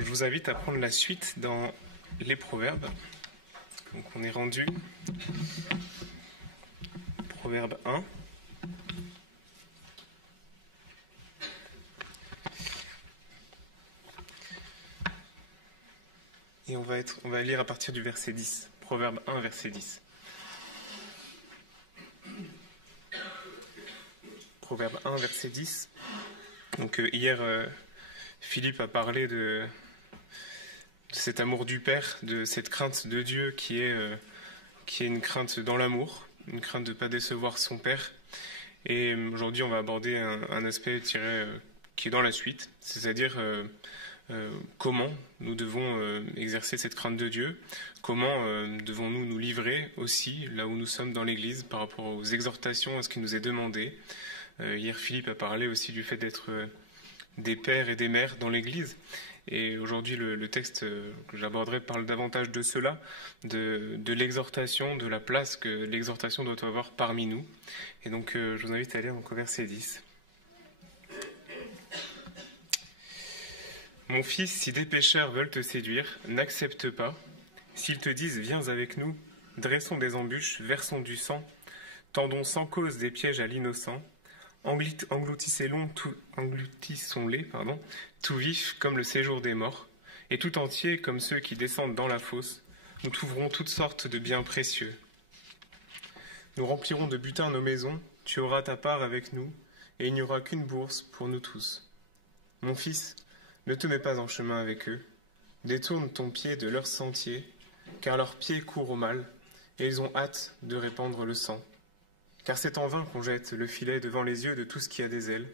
Je vous invite à prendre la suite dans les Proverbes. Donc on est rendu Proverbe 1. Et on va lire à partir du verset 10. Proverbe 1, verset 10. Proverbe 1, verset 10. Donc hier, Philippe a parlé de cet amour du Père, de cette crainte de Dieu qui est une crainte dans l'amour, une crainte de ne pas décevoir son Père. Et aujourd'hui, on va aborder un aspect qui est dans la suite, c'est-à-dire comment nous devons exercer cette crainte de Dieu, comment devons-nous nous livrer aussi là où nous sommes dans l'Église par rapport aux exhortations, à ce qui nous est demandé. Hier, Philippe a parlé aussi du fait d'être des pères et des mères dans l'Église. Et aujourd'hui, le texte que j'aborderai parle davantage de cela, de l'exhortation, de la place que l'exhortation doit avoir parmi nous. Et donc, je vous invite à lire au verset 10. Mon fils, si des pécheurs veulent te séduire, n'accepte pas. S'ils te disent, viens avec nous, dressons des embûches, versons du sang, tendons sans cause des pièges à l'innocent, engloutissons-les, tout vif comme le séjour des morts, et tout entier comme ceux qui descendent dans la fosse, nous trouverons toutes sortes de biens précieux. Nous remplirons de butin nos maisons, tu auras ta part avec nous, et il n'y aura qu'une bourse pour nous tous. Mon fils, ne te mets pas en chemin avec eux, détourne ton pied de leurs sentiers, car leurs pieds courent au mal, et ils ont hâte de répandre le sang. Car c'est en vain qu'on jette le filet devant les yeux de tout ce qui a des ailes,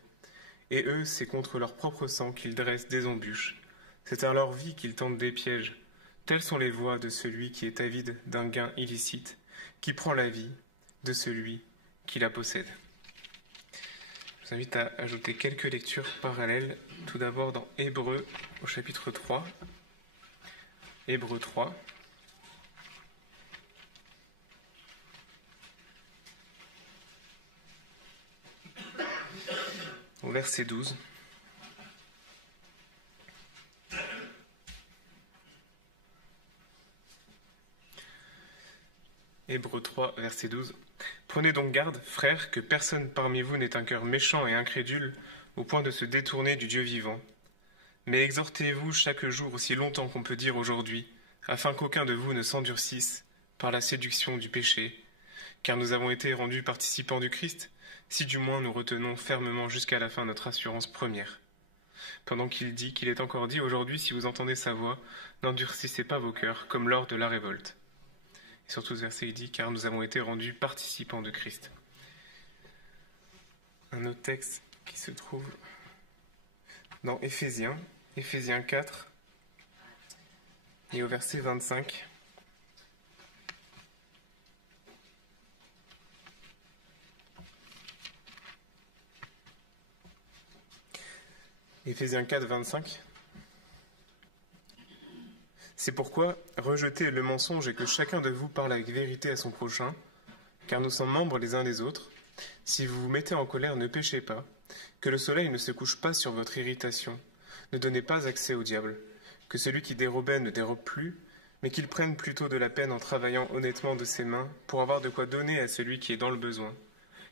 et eux, c'est contre leur propre sang qu'ils dressent des embûches. C'est à leur vie qu'ils tentent des pièges. Telles sont les voies de celui qui est avide d'un gain illicite, qui prend la vie de celui qui la possède. Je vous invite à ajouter quelques lectures parallèles, tout d'abord dans Hébreux au chapitre 3. Hébreux 3. Au verset 12. Hébreux 3, verset 12. Prenez donc garde, frères, que personne parmi vous n'ait un cœur méchant et incrédule au point de se détourner du Dieu vivant. Mais exhortez-vous chaque jour aussi longtemps qu'on peut dire aujourd'hui, afin qu'aucun de vous ne s'endurcisse par la séduction du péché, car nous avons été rendus participants du Christ, si du moins nous retenons fermement jusqu'à la fin notre assurance première. Pendant qu'il est encore dit aujourd'hui, si vous entendez sa voix, n'endurcissez pas vos cœurs comme lors de la révolte. Et surtout ce verset il dit, car nous avons été rendus participants de Christ. Un autre texte qui se trouve dans Éphésiens 4, et au verset 25. Éphésiens 4, 25. C'est pourquoi rejetez le mensonge et que chacun de vous parle avec vérité à son prochain, car nous sommes membres les uns des autres. Si vous vous mettez en colère, ne péchez pas, que le soleil ne se couche pas sur votre irritation. Ne donnez pas accès au diable, que celui qui dérobait ne dérobe plus, mais qu'il prenne plutôt de la peine en travaillant honnêtement de ses mains pour avoir de quoi donner à celui qui est dans le besoin.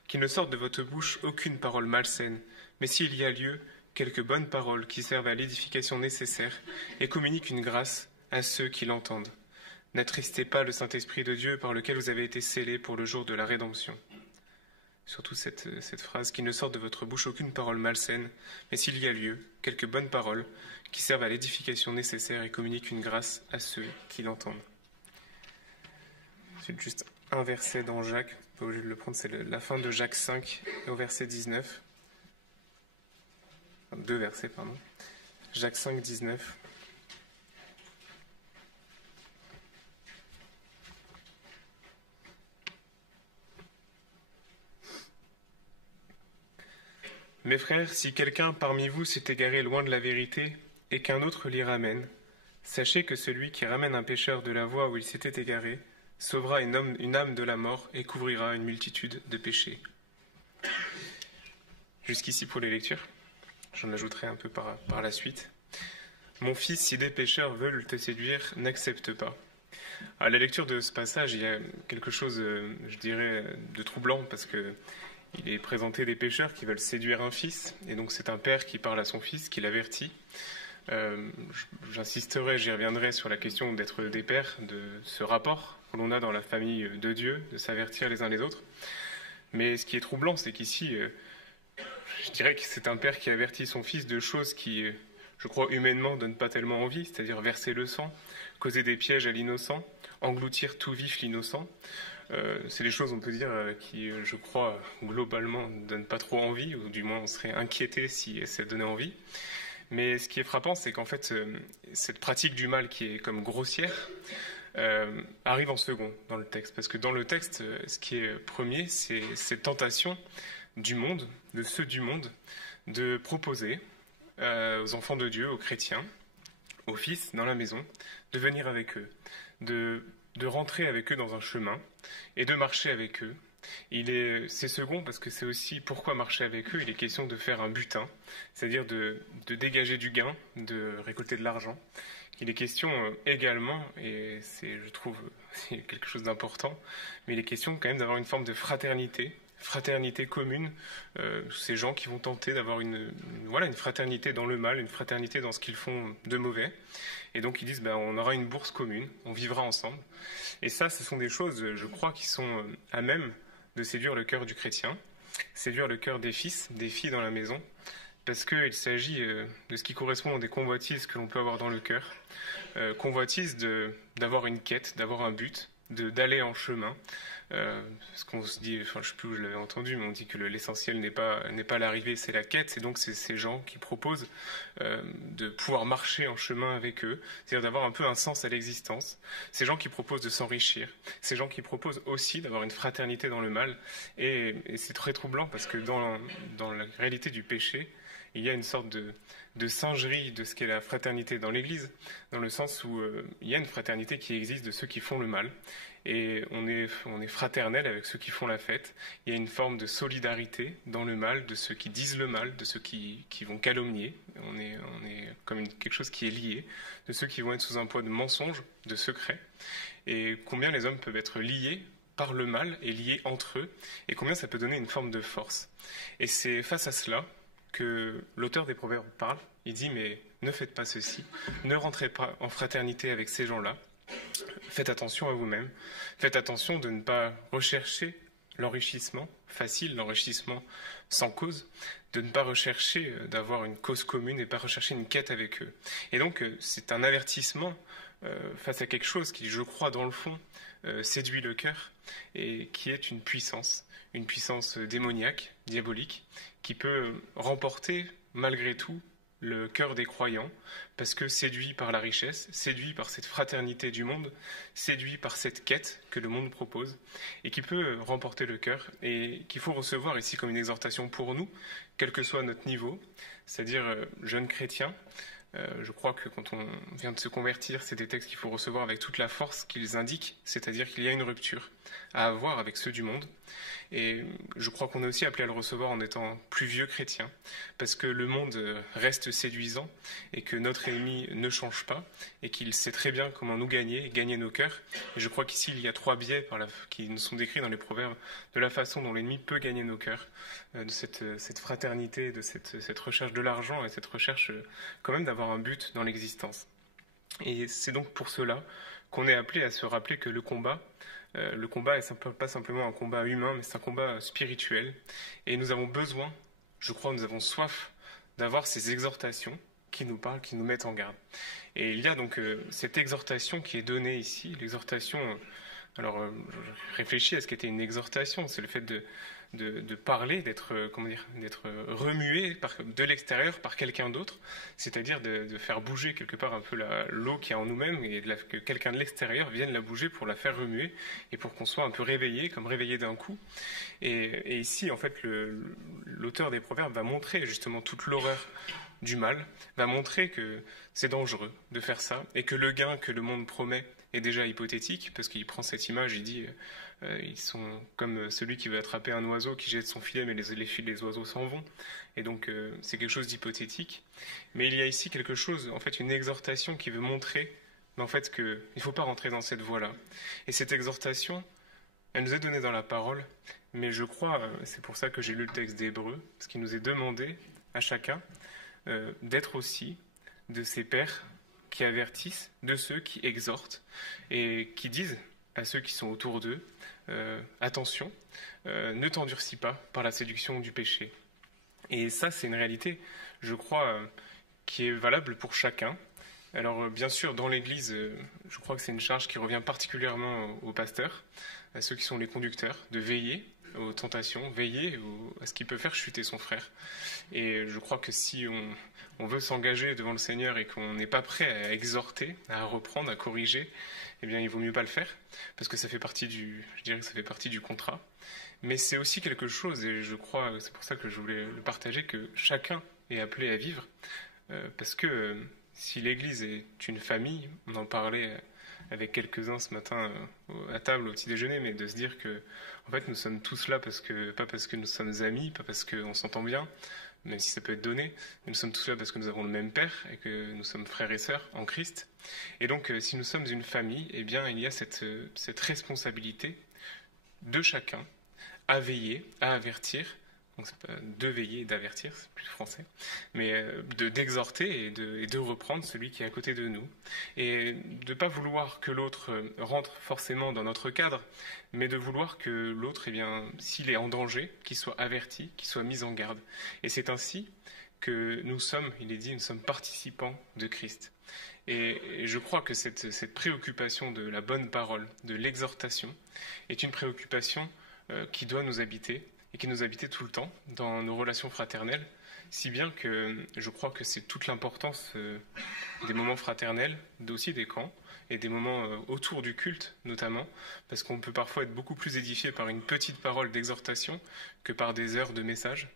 Qu'il ne sorte de votre bouche aucune parole malsaine, mais s'il y a lieu, quelques bonnes paroles qui servent à l'édification nécessaire et communiquent une grâce à ceux qui l'entendent. N'attristez pas le Saint-Esprit de Dieu par lequel vous avez été scellés pour le jour de la rédemption. Surtout cette phrase, qu'il ne sorte de votre bouche aucune parole malsaine, mais s'il y a lieu, quelques bonnes paroles qui servent à l'édification nécessaire et communiquent une grâce à ceux qui l'entendent. C'est juste un verset dans Jacques, pas obligé de le prendre, c'est la fin de Jacques 5, au verset 19. Deux versets, pardon. Jacques 5, 19. Mes frères, si quelqu'un parmi vous s'est égaré loin de la vérité et qu'un autre l'y ramène, sachez que celui qui ramène un pécheur de la voie où il s'était égaré sauvera une âme de la mort et couvrira une multitude de péchés. Jusqu'ici pour les lectures. J'en ajouterai un peu par la suite. Mon fils, si des pécheurs veulent te séduire, n'accepte pas. À la lecture de ce passage, il y a quelque chose, je dirais, de troublant, parce que il est présenté des pécheurs qui veulent séduire un fils, et donc c'est un père qui parle à son fils, qui l'avertit. J'insisterai, j'y reviendrai sur la question d'être des pères, de ce rapport que l'on a dans la famille de Dieu, de s'avertir les uns les autres. Mais ce qui est troublant, c'est qu'ici, je dirais que c'est un père qui avertit son fils de choses qui, je crois, humainement, donnent pas tellement envie, c'est-à-dire verser le sang, causer des pièges à l'innocent, engloutir tout vif l'innocent. C'est des choses, on peut dire, qui, je crois, globalement, ne donnent pas trop envie, ou du moins on serait inquiété si ça donnait envie. Mais ce qui est frappant, c'est qu'en fait, cette pratique du mal qui est comme grossière arrive en second dans le texte. Parce que dans le texte, ce qui est premier, c'est cette tentation du monde, de ceux du monde, de proposer aux enfants de Dieu, aux chrétiens, aux fils dans la maison, de venir avec eux, de rentrer avec eux dans un chemin et de marcher avec eux. C'est second parce que c'est aussi pourquoi marcher avec eux. Il est question de faire un butin, c'est-à-dire de dégager du gain, de récolter de l'argent. Il est question également, et je trouve c'est quelque chose d'important, mais il est question quand même d'avoir une forme de fraternité commune, ces gens qui vont tenter d'avoir une fraternité dans le mal, une fraternité dans ce qu'ils font de mauvais. Et donc ils disent, on aura une bourse commune, on vivra ensemble. Et ça, ce sont des choses, je crois, qui sont à même de séduire le cœur du chrétien, séduire le cœur des fils, des filles dans la maison, parce qu'il s'agit de ce qui correspond à des convoitises que l'on peut avoir dans le cœur, convoitises d'avoir une quête, d'avoir un but, d'aller en chemin. Ce qu'on se dit, je ne sais plus où je l'avais entendu, mais on dit que l'essentiel n'est pas l'arrivée, c'est la quête. Et donc c'est ces gens qui proposent de pouvoir marcher en chemin avec eux, c'est-à-dire d'avoir un peu un sens à l'existence. Ces gens qui proposent de s'enrichir, ces gens qui proposent aussi d'avoir une fraternité dans le mal. Et c'est très troublant parce que dans la réalité du péché, il y a une sorte de singerie de ce qu'est la fraternité dans l'Église, dans le sens où il y a une fraternité qui existe de ceux qui font le mal, et on est fraternel avec ceux qui font la fête. Il y a une forme de solidarité dans le mal, de ceux qui disent le mal, de ceux qui vont calomnier. On est comme quelque chose qui est lié, de ceux qui vont être sous un poids de mensonges, de secrets, et combien les hommes peuvent être liés par le mal et liés entre eux, et combien ça peut donner une forme de force. Et c'est face à cela que l'auteur des Proverbes parle. Il dit, mais ne faites pas ceci, ne rentrez pas en fraternité avec ces gens-là, faites attention à vous-même, faites attention de ne pas rechercher l'enrichissement facile, l'enrichissement sans cause, de ne pas rechercher d'avoir une cause commune et pas rechercher une quête avec eux. Et donc c'est un avertissement face à quelque chose qui, je crois, dans le fond, séduit le cœur et qui est une puissance démoniaque, diabolique, qui peut remporter malgré tout le cœur des croyants, parce que séduit par la richesse, séduit par cette fraternité du monde, séduit par cette quête que le monde propose, et qui peut remporter le cœur, et qu'il faut recevoir ici comme une exhortation pour nous, quel que soit notre niveau, c'est-à-dire jeunes chrétiens. Je crois que quand on vient de se convertir, c'est des textes qu'il faut recevoir avec toute la force qu'ils indiquent, c'est-à-dire qu'il y a une rupture à avoir avec ceux du monde. Et je crois qu'on est aussi appelé à le recevoir en étant plus vieux chrétien, parce que le monde reste séduisant et que notre ennemi ne change pas et qu'il sait très bien comment nous gagner nos cœurs. Et je crois qu'ici, il y a 3 biais qui nous sont décrits dans les proverbes de la façon dont l'ennemi peut gagner nos cœurs, de cette fraternité, de cette recherche de l'argent et cette recherche quand même d'avoir un but dans l'existence. Et c'est donc pour cela qu'on est appelé à se rappeler que le combat est pas simplement un combat humain, mais c'est un combat spirituel. Et nous avons besoin, je crois, nous avons soif d'avoir ces exhortations qui nous parlent, qui nous mettent en garde. Et il y a donc cette exhortation qui est donnée ici, l'exhortation. Alors, je réfléchis à ce qu'était une exhortation, c'est le fait de parler, d'être remué de l'extérieur par quelqu'un d'autre, c'est-à-dire de faire bouger quelque part un peu l'eau qui est en nous-mêmes et que quelqu'un de l'extérieur vienne la bouger pour la faire remuer et pour qu'on soit un peu réveillé, comme réveillé d'un coup. Et ici, en fait, l'auteur des Proverbes va montrer justement toute l'horreur du mal, va montrer que c'est dangereux de faire ça et que le gain que le monde promet est déjà hypothétique, parce qu'il prend cette image, il dit ils sont comme celui qui veut attraper un oiseau qui jette son filet, mais les oiseaux s'en vont. Et donc c'est quelque chose d'hypothétique. Mais il y a ici quelque chose, en fait, une exhortation qui veut montrer en fait qu'il ne faut pas rentrer dans cette voie-là. Et cette exhortation, elle nous est donnée dans la parole, mais je crois, c'est pour ça que j'ai lu le texte d'Hébreux, parce qu'il nous est demandé à chacun d'être aussi de ces pères qui avertissent, de ceux qui exhortent et qui disent à ceux qui sont autour d'eux, attention, ne t'endurcis pas par la séduction du péché. Et ça, c'est une réalité, je crois, qui est valable pour chacun. Alors, bien sûr, dans l'Église, je crois que c'est une charge qui revient particulièrement aux pasteurs, à ceux qui sont les conducteurs, de veiller aux tentations, veiller à ce qui peut faire chuter son frère. Et je crois que si on veut s'engager devant le Seigneur et qu'on n'est pas prêt à exhorter, à reprendre, à corriger, eh bien, il vaut mieux pas le faire, parce que ça fait partie je dirais que ça fait partie du contrat. Mais c'est aussi quelque chose, et je crois, c'est pour ça que je voulais le partager, que chacun est appelé à vivre, parce que si l'Église est une famille, on en parlait avec quelques-uns ce matin à table au petit déjeuner, mais de se dire que en fait nous sommes tous là pas parce que nous sommes amis, pas parce qu'on s'entend bien, même si ça peut être donné, mais nous sommes tous là parce que nous avons le même Père et que nous sommes frères et sœurs en Christ. Et donc si nous sommes une famille, eh bien il y a cette responsabilité de chacun à veiller, à avertir. Donc c'est pas de veiller et d'avertir, c'est plus français, mais d'exhorter et de reprendre celui qui est à côté de nous. Et de ne pas vouloir que l'autre rentre forcément dans notre cadre, mais de vouloir que l'autre, eh bien, s'il est en danger, qu'il soit averti, qu'il soit mis en garde. Et c'est ainsi que nous sommes, il est dit, nous sommes participants de Christ. Et je crois que cette préoccupation de la bonne parole, de l'exhortation, est une préoccupation qui doit nous habiter, et qui nous habitait tout le temps dans nos relations fraternelles, si bien que je crois que c'est toute l'importance des moments fraternels, aussi des camps, et des moments autour du culte notamment, parce qu'on peut parfois être beaucoup plus édifié par une petite parole d'exhortation que par des heures de message.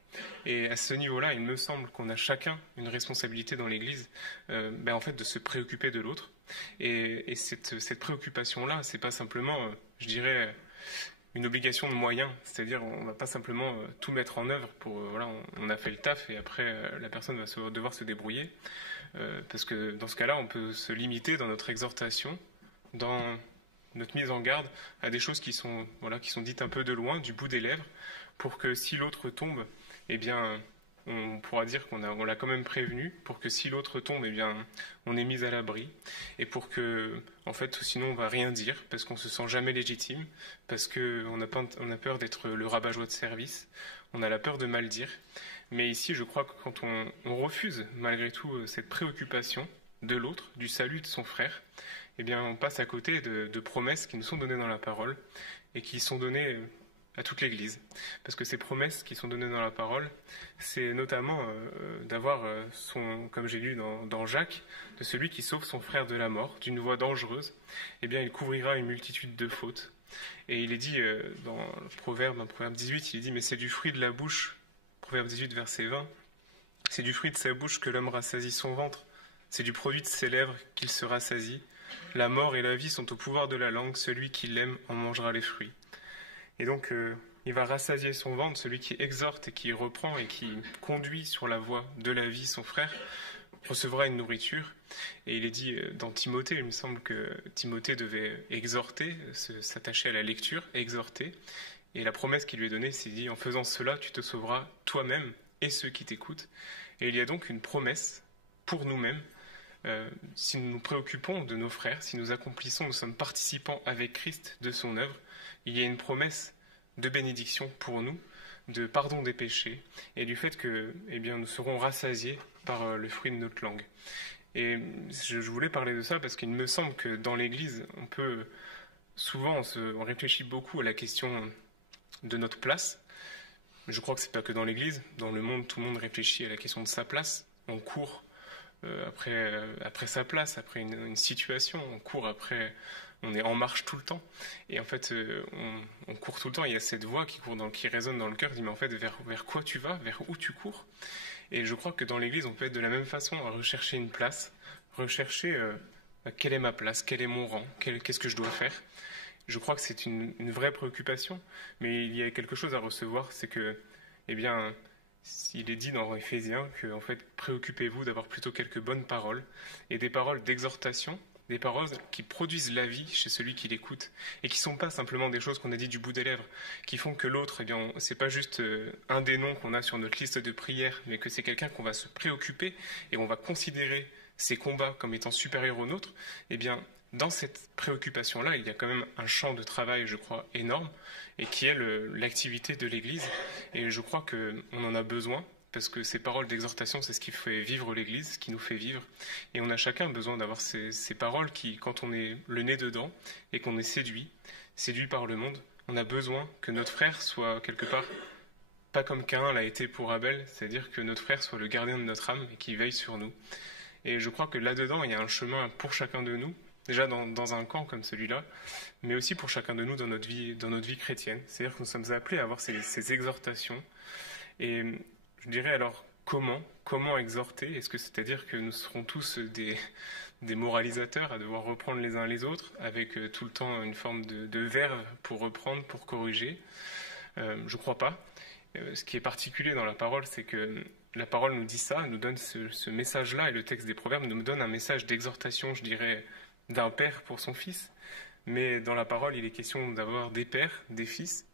Et à ce niveau-là, il me semble qu'on a chacun une responsabilité dans l'Église, en fait, de se préoccuper de l'autre. Et cette préoccupation-là, c'est pas simplement, je dirais, une obligation de moyens, c'est-à-dire on ne va pas simplement tout mettre en œuvre pour voilà, on a fait le taf et après la personne va devoir se débrouiller, parce que dans ce cas-là on peut se limiter dans notre exhortation, dans notre mise en garde à des choses qui sont dites un peu de loin, du bout des lèvres, pour que si l'autre tombe, eh bien on pourra dire on l'a quand même prévenu, pour que si l'autre tombe, eh bien, on est mis à l'abri, et pour que, en fait, sinon on va rien dire, parce qu'on se sent jamais légitime, parce qu'on a peur d'être le rabat-joie de service, on a la peur de mal dire. Mais ici, je crois que quand on refuse, malgré tout, cette préoccupation de l'autre, du salut de son frère, eh bien, on passe à côté de promesses qui nous sont données dans la parole, et qui sont données à toute l'Église. Parce que ces promesses qui sont données dans la parole, c'est notamment d'avoir comme j'ai lu dans Jacques, de celui qui sauve son frère de la mort, d'une voie dangereuse, eh bien il couvrira une multitude de fautes. Et il est dit dans le Proverbe 18, il est dit, mais c'est du fruit de la bouche, Proverbe 18, verset 20, c'est du fruit de sa bouche que l'homme rassasie son ventre, c'est du produit de ses lèvres qu'il se rassasie. La mort et la vie sont au pouvoir de la langue, celui qui l'aime en mangera les fruits. Et donc, il va rassasier son ventre, celui qui exhorte et qui reprend et qui conduit sur la voie de la vie son frère, recevra une nourriture. Et il est dit dans Timothée, il me semble que Timothée devait exhorter, s'attacher à la lecture, exhorter. Et la promesse qui lui est donnée, c'est dit, en faisant cela, tu te sauveras toi-même et ceux qui t'écoutent. Et il y a donc une promesse pour nous-mêmes. Si nous nous préoccupons de nos frères, si nous accomplissons, nous sommes participants avec Christ de son œuvre, il y a une promesse de bénédiction pour nous, de pardon des péchés, et du fait que nous serons rassasiés par le fruit de notre langue. Et je voulais parler de ça parce qu'il me semble que dans l'Église, on peut souvent, on réfléchit beaucoup à la question de notre place. Je crois que c'est pas que dans l'Église, dans le monde, tout le monde réfléchit à la question de sa place. On court après sa place, après une situation, on court après, on est en marche tout le temps. Et en fait, on court tout le temps, il y a cette voix qui résonne dans le cœur, qui dit, mais en fait, vers quoi tu vas, vers où tu cours? Et je crois que dans l'Église, on peut être de la même façon à rechercher une place, rechercher quelle est ma place, quel est mon rang, qu'est-ce que je dois faire. Je crois que c'est une vraie préoccupation, mais il y a quelque chose à recevoir, c'est que, eh bien, il est dit dans Éphésiens que, en fait, préoccupez-vous d'avoir plutôt quelques bonnes paroles et des paroles d'exhortation, des paroles qui produisent la vie chez celui qui l'écoute et qui ne sont pas simplement des choses qu'on a dit du bout des lèvres, qui font que l'autre, eh bien, c'est pas juste un des noms qu'on a sur notre liste de prières, mais que c'est quelqu'un qu'on va se préoccuper et on va considérer ses combats comme étant supérieurs aux nôtres. Eh bien, dans cette préoccupation-là, il y a quand même un champ de travail, je crois, énorme, et qui est l'activité de l'Église. Et je crois qu'on en a besoin, parce que ces paroles d'exhortation, c'est ce qui fait vivre l'Église, ce qui nous fait vivre. Et on a chacun besoin d'avoir ces paroles qui, quand on est le nez dedans, et qu'on est séduit par le monde, on a besoin que notre frère soit quelque part, pas comme Caïn l'a été pour Abel, c'est-à-dire que notre frère soit le gardien de notre âme et qui veille sur nous. Et je crois que là-dedans, il y a un chemin pour chacun de nous, déjà dans un camp comme celui-là, mais aussi pour chacun de nous dans notre vie chrétienne. C'est-à-dire que nous sommes appelés à avoir ces exhortations. Et je dirais alors, comment exhorter? Est-ce que c'est-à-dire que nous serons tous des moralisateurs à devoir reprendre les uns les autres, avec tout le temps une forme de verve pour reprendre, pour corriger? Je ne crois pas. Ce qui est particulier dans la parole, c'est que la parole nous dit ça, nous donne ce message-là, et le texte des Proverbes nous donne un message d'exhortation, je dirais, d'un père pour son fils. Mais dans la parole, il est question d'avoir des pères, des fils,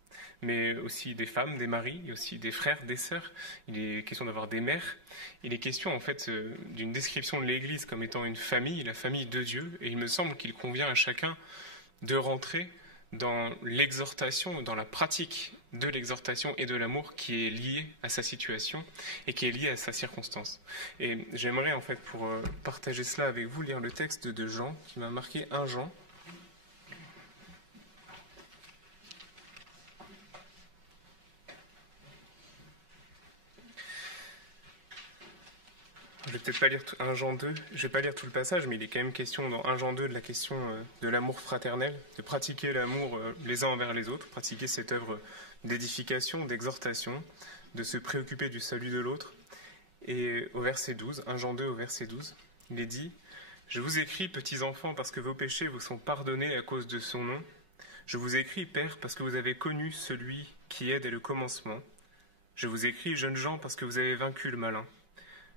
mais aussi des femmes, des maris, et aussi des frères, des sœurs. Il est question d'avoir des mères. Il est question en fait d'une description de l'Église comme étant une famille, la famille de Dieu. Et il me semble qu'il convient à chacun de rentrer dans l'exhortation, dans la pratique de l'exhortation et de l'amour qui est lié à sa situation et qui est lié à sa circonstance. Et j'aimerais en fait pour partager cela avec vous lire le texte de Jean qui m'a marqué, 1 Jean. Je vais peut-être pas lire 1 Jean 2, je vais pas lire tout le passage, mais il est quand même question dans 1 Jean 2 de la question de l'amour fraternel, de pratiquer l'amour les uns envers les autres, pratiquer cette œuvre d'édification, d'exhortation, de se préoccuper du salut de l'autre. Et au verset 12, 1 Jean 2 au verset 12, il est dit « Je vous écris, petits enfants, parce que vos péchés vous sont pardonnés à cause de son nom. Je vous écris, Père, parce que vous avez connu celui qui est dès le commencement. Je vous écris, jeunes gens, parce que vous avez vaincu le malin.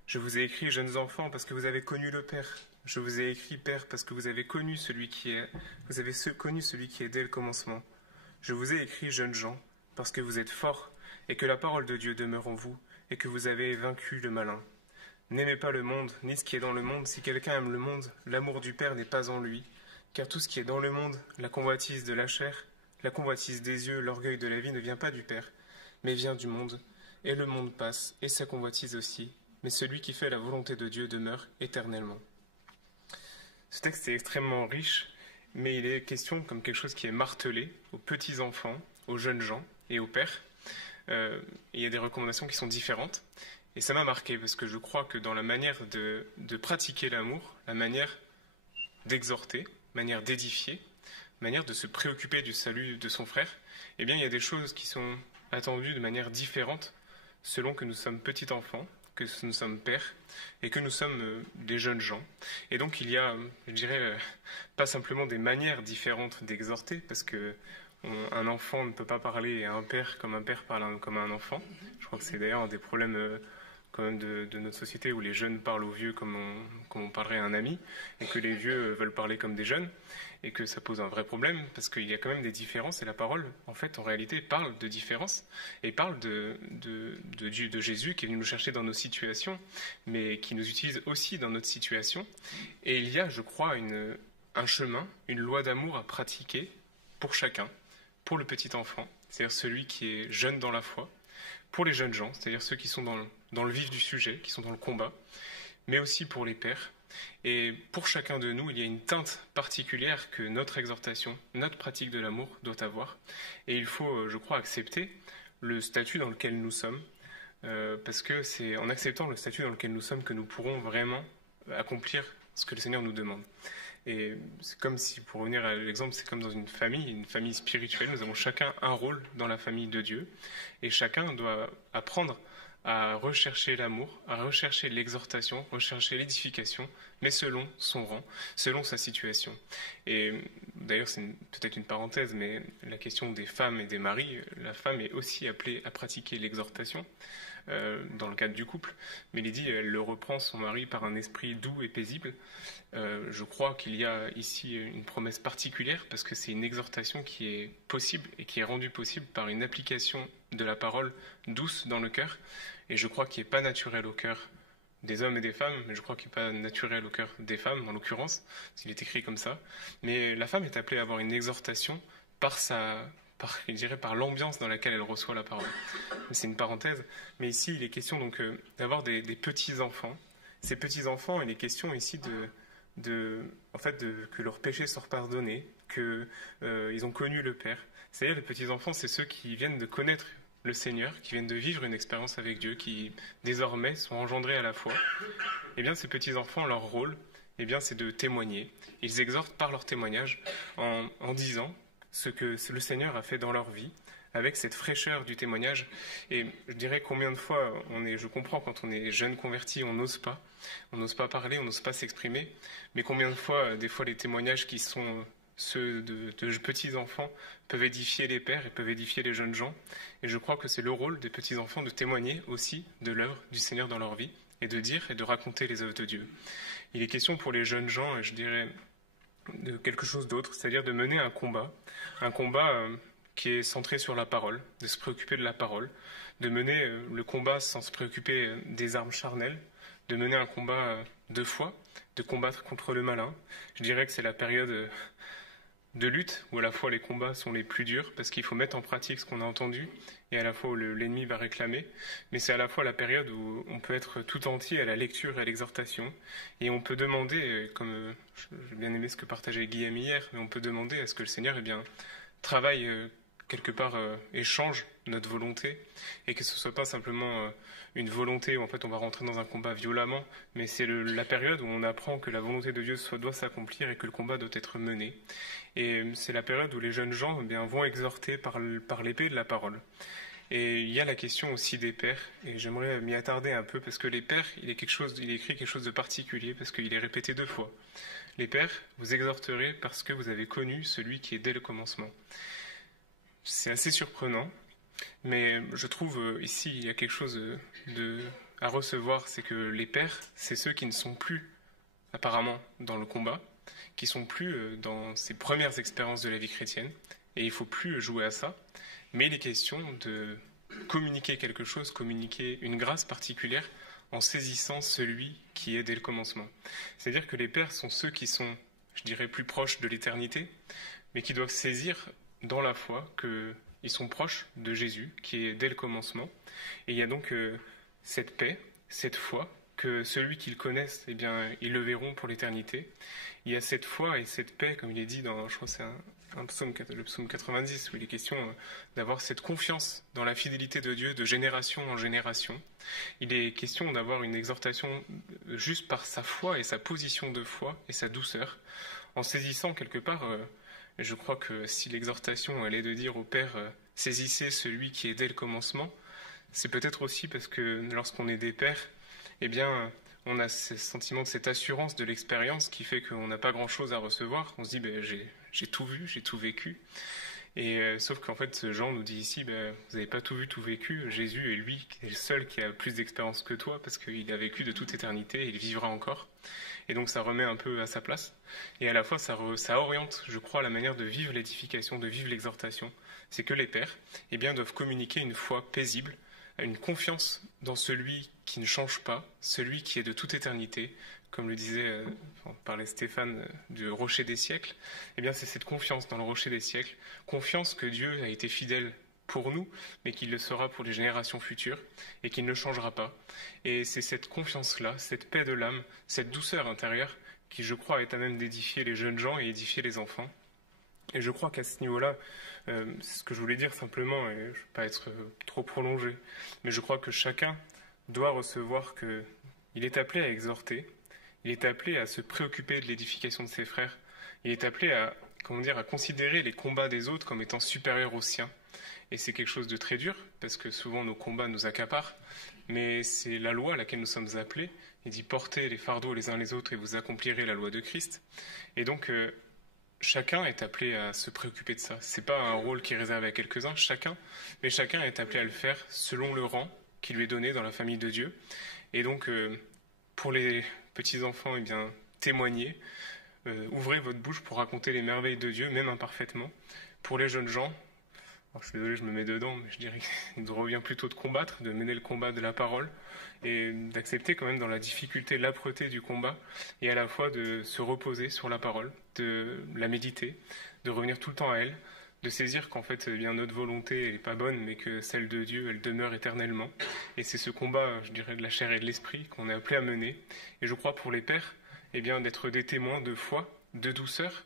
Je vous ai écrit, jeunes enfants, parce que vous avez connu le Père. Je vous ai écrit, Père, parce que vous avez connu celui qui est dès le commencement. Je vous ai écrit, jeunes gens, parce que vous êtes forts, et que la parole de Dieu demeure en vous, et que vous avez vaincu le malin. N'aimez pas le monde, ni ce qui est dans le monde. Si quelqu'un aime le monde, l'amour du Père n'est pas en lui. Car tout ce qui est dans le monde, la convoitise de la chair, la convoitise des yeux, l'orgueil de la vie ne vient pas du Père, mais vient du monde. Et le monde passe, et sa convoitise aussi. Mais celui qui fait la volonté de Dieu demeure éternellement. Ce texte est extrêmement riche, mais il est question comme quelque chose qui est martelé aux petits-enfants, aux jeunes gens et aux pères. Il y a des recommandations qui sont différentes. Et ça m'a marqué, parce que je crois que dans la manière de pratiquer l'amour, la manière d'exhorter, manière d'édifier, manière de se préoccuper du salut de son frère, eh bien il y a des choses qui sont attendues de manière différente selon que nous sommes petits enfants, que nous sommes pères et que nous sommes des jeunes gens. Et donc il y a, je dirais, pas simplement des manières différentes d'exhorter, parce que un enfant ne peut pas parler à un père comme un père parle comme à un enfant. Je crois que c'est d'ailleurs un des problèmes quand même de notre société, où les jeunes parlent aux vieux comme on parlerait à un ami, et que les vieux veulent parler comme des jeunes, et que ça pose un vrai problème, parce qu'il y a quand même des différences, et la parole, en fait, en réalité, parle de différences, et parle de Jésus qui est venu nous chercher dans nos situations, mais qui nous utilise aussi dans notre situation. Et il y a, je crois, un chemin, une loi d'amour à pratiquer pour chacun, pour le petit enfant, c'est-à-dire celui qui est jeune dans la foi, pour les jeunes gens, c'est-à-dire ceux qui sont dans le vif du sujet, qui sont dans le combat, mais aussi pour les pères. Et pour chacun de nous, il y a une teinte particulière que notre exhortation, notre pratique de l'amour doit avoir. Et il faut, je crois, accepter le statut dans lequel nous sommes, parce que c'est en acceptant le statut dans lequel nous sommes que nous pourrons vraiment accomplir ce que le Seigneur nous demande. Et c'est comme si, pour revenir à l'exemple, c'est comme dans une famille spirituelle. Nous avons chacun un rôle dans la famille de Dieu, et chacun doit apprendre à rechercher l'amour, à rechercher l'exhortation, rechercher l'édification, mais selon son rang, selon sa situation. Et d'ailleurs, c'est peut-être une parenthèse, mais la question des femmes et des maris, la femme est aussi appelée à pratiquer l'exhortation dans le cadre du couple, mais il dit, elle le reprend son mari par un esprit doux et paisible. Je crois qu'il y a ici une promesse particulière parce que c'est une exhortation qui est possible et qui est rendue possible par une application de la parole douce dans le cœur, et je crois qu'il n'est pas naturel au cœur des hommes et des femmes, mais je crois qu'il n'est pas naturel au cœur des femmes, en l'occurrence, s'il est écrit comme ça. Mais la femme est appelée à avoir une exhortation je dirais par l'ambiance dans laquelle elle reçoit la parole. C'est une parenthèse, mais ici il est question donc d'avoir des petits-enfants. Ces petits-enfants, il est question ici que leurs péchés soient pardonnés, qu'ils ont connu le Père. C'est-à-dire les petits-enfants, c'est ceux qui viennent de connaître le Seigneur, qui viennent de vivre une expérience avec Dieu, qui désormais sont engendrés à la foi. Eh bien, ces petits-enfants, leur rôle, eh bien, c'est de témoigner. Ils exhortent par leur témoignage en disant ce que le Seigneur a fait dans leur vie, avec cette fraîcheur du témoignage. Et je dirais combien de fois je comprends quand on est jeune converti, on n'ose pas parler, on n'ose pas s'exprimer, mais combien de fois, des fois les témoignages qui sont ceux de petits-enfants peuvent édifier les pères et peuvent édifier les jeunes gens. Et je crois que c'est le rôle des petits-enfants de témoigner aussi de l'œuvre du Seigneur dans leur vie, et de dire et de raconter les œuvres de Dieu. Il est question pour les jeunes gens, je dirais, de quelque chose d'autre, c'est-à-dire de mener un combat qui est centré sur la parole, de se préoccuper de la parole, de mener le combat sans se préoccuper des armes charnelles, de mener un combat de foi, de combattre contre le malin. Je dirais que c'est la période de lutte où à la fois les combats sont les plus durs parce qu'il faut mettre en pratique ce qu'on a entendu et à la fois où l'ennemi va réclamer, mais c'est à la fois la période où on peut être tout entier à la lecture et à l'exhortation, et on peut demander, comme j'ai bien aimé ce que partageait Guillaume hier, mais on peut demander à ce que le Seigneur travaille quelque part et change notre volonté, et que ce ne soit pas simplement une volonté où en fait on va rentrer dans un combat violemment, mais c'est la période où on apprend que la volonté de Dieu doit s'accomplir et que le combat doit être mené. Et c'est la période où les jeunes gens vont exhorter par l'épée de la parole. Et il y a la question aussi des pères, et j'aimerais m'y attarder un peu, parce que les pères, il est écrit quelque chose de particulier, parce qu'il est répété 2 fois. Les pères, vous exhorterez parce que vous avez connu celui qui est dès le commencement. C'est assez surprenant, mais je trouve ici, il y a quelque chose à recevoir, c'est que les pères, c'est ceux qui ne sont plus apparemment dans le combat, qui sont plus dans ces premières expériences de la vie chrétienne, et il ne faut plus jouer à ça, mais il est question de communiquer quelque chose, communiquer une grâce particulière en saisissant celui qui est dès le commencement. C'est-à-dire que les pères sont ceux qui sont, je dirais, plus proches de l'éternité, mais qui doivent saisir dans la foi qu'ils sont proches de Jésus, qui est dès le commencement, et il y a donc cette paix, cette foi, que celui qu'ils connaissent, eh bien, ils le verront pour l'éternité. Il y a cette foi et cette paix, comme il est dit dans, je crois que c'est un psaume, le psaume 90, où il est question d'avoir cette confiance dans la fidélité de Dieu de génération en génération. Il est question d'avoir une exhortation juste par sa foi et sa position de foi et sa douceur, en saisissant quelque part, je crois que si l'exhortation elle est de dire au Père, saisissez celui qui est dès le commencement, c'est peut-être aussi parce que lorsqu'on est des pères, eh bien, on a ce sentiment de cette assurance de l'expérience qui fait qu'on n'a pas grand-chose à recevoir. On se dit, j'ai tout vu, j'ai tout vécu. Et sauf qu'en fait, Jean nous dit ici, vous n'avez pas tout vu, tout vécu. Jésus est lui le seul qui a plus d'expérience que toi parce qu'il a vécu de toute éternité et il vivra encore. Et donc ça remet un peu à sa place. Et à la fois, ça oriente, je crois, la manière de vivre l'édification, de vivre l'exhortation. C'est que les pères eh bien, doivent communiquer une foi paisible, une confiance dans celui qui ne change pas, celui qui est de toute éternité, comme le disait, parlait Stéphane, du rocher des siècles. Eh bien, c'est cette confiance dans le rocher des siècles, confiance que Dieu a été fidèle pour nous, mais qu'il le sera pour les générations futures, et qu'il ne changera pas. Et c'est cette confiance-là, cette paix de l'âme, cette douceur intérieure, qui, je crois, est à même d'édifier les jeunes gens et édifier les enfants. Et je crois qu'à ce niveau-là, c'est ce que je voulais dire simplement, et je ne veux pas être trop prolongé, mais je crois que chacun doit recevoir qu'il est appelé à exhorter, il est appelé à se préoccuper de l'édification de ses frères, il est appelé à considérer les combats des autres comme étant supérieurs aux siens. Et c'est quelque chose de très dur, parce que souvent nos combats nous accaparent, mais c'est la loi à laquelle nous sommes appelés. Il dit portez les fardeaux les uns les autres et vous accomplirez la loi de Christ. Et donc chacun est appelé à se préoccuper de ça. C'est pas un rôle qui est réservé à quelques-uns, mais chacun est appelé à le faire selon le rang qui lui est donné dans la famille de Dieu. Et donc pour les petits enfants, eh bien témoignez, ouvrez votre bouche pour raconter les merveilles de Dieu, même imparfaitement. Pour les jeunes gens, alors, je suis désolé, je me mets dedans, mais je dirais qu'il nous revient plutôt de combattre, de mener le combat de la parole et d'accepter quand même dans la difficulté, l'âpreté du combat et à la fois de se reposer sur la parole, de la méditer, de revenir tout le temps à elle, de saisir qu'en fait, eh bien, notre volonté elle n'est pas bonne, mais que celle de Dieu, elle demeure éternellement. Et c'est ce combat, je dirais, de la chair et de l'esprit qu'on est appelé à mener. Et je crois pour les pères, eh bien, d'être des témoins de foi, de douceur,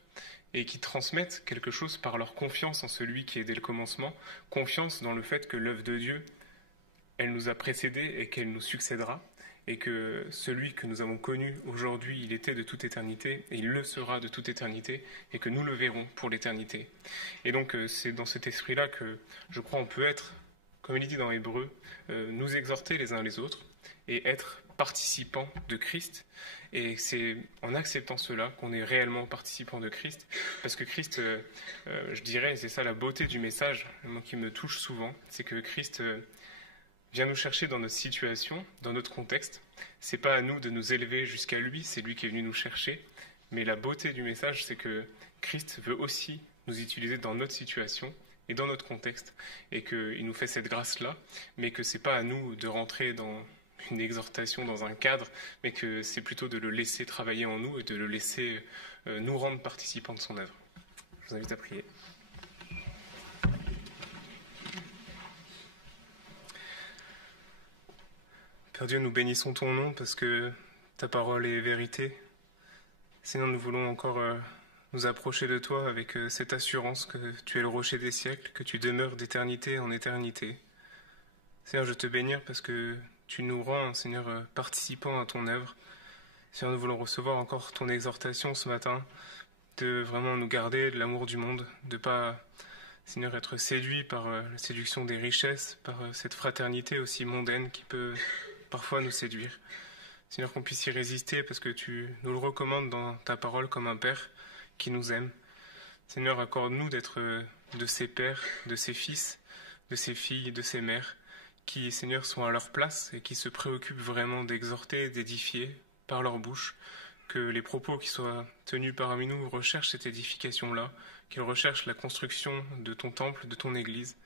et qui transmettent quelque chose par leur confiance en celui qui est dès le commencement, confiance dans le fait que l'œuvre de Dieu, elle nous a précédés et qu'elle nous succédera, et que celui que nous avons connu aujourd'hui, il était de toute éternité, et il le sera de toute éternité, et que nous le verrons pour l'éternité. Et donc c'est dans cet esprit-là que je crois on peut être, comme il dit dans Hébreux, nous exhorter les uns les autres, et être participants de Christ. Et c'est en acceptant cela qu'on est réellement participant de Christ, parce que Christ, je dirais, c'est ça la beauté du message, moi qui me touche souvent, c'est que Christ vient nous chercher dans notre situation, dans notre contexte. C'est pas à nous de nous élever jusqu'à lui, c'est lui qui est venu nous chercher. Mais la beauté du message, c'est que Christ veut aussi nous utiliser dans notre situation et dans notre contexte, et qu'il nous fait cette grâce-là, mais que c'est pas à nous de rentrer dans une exhortation dans un cadre, mais que c'est plutôt de le laisser travailler en nous et de le laisser nous rendre participants de son œuvre. Je vous invite à prier. Père Dieu, nous bénissons ton nom parce que ta parole est vérité. Seigneur, nous voulons encore nous approcher de toi avec cette assurance que tu es le rocher des siècles, que tu demeures d'éternité en éternité. Seigneur, je te bénis parce que tu nous rends, Seigneur, participants à ton œuvre. Seigneur, nous voulons recevoir encore ton exhortation ce matin, de vraiment nous garder de l'amour du monde, de ne pas, Seigneur, être séduit par la séduction des richesses, par cette fraternité aussi mondaine qui peut parfois nous séduire. Seigneur, qu'on puisse y résister parce que tu nous le recommandes dans ta parole comme un Père qui nous aime. Seigneur, accorde-nous d'être de ces pères, de ces fils, de ces filles, de ces mères, qui, Seigneur, sont à leur place et qui se préoccupent vraiment d'exhorter, d'édifier par leur bouche, que les propos qui soient tenus parmi nous recherchent cette édification-là, qu'ils recherchent la construction de ton temple, de ton Église.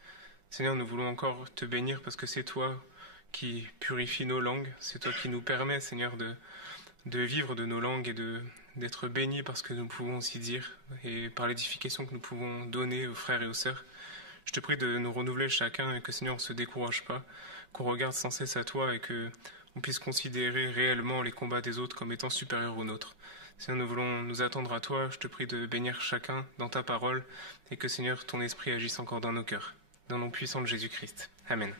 Seigneur, nous voulons encore te bénir parce que c'est toi qui purifie nos langues, c'est toi qui nous permets, Seigneur, de vivre de nos langues et d'être bénis parce que nous pouvons aussi dire et par l'édification que nous pouvons donner aux frères et aux sœurs. Je te prie de nous renouveler chacun et que, Seigneur, on ne se décourage pas, qu'on regarde sans cesse à toi et qu'on puisse considérer réellement les combats des autres comme étant supérieurs aux nôtres. Seigneur, nous voulons nous attendre à toi. Je te prie de bénir chacun dans ta parole et que, Seigneur, ton esprit agisse encore dans nos cœurs. Dans le nom puissant de Jésus-Christ. Amen.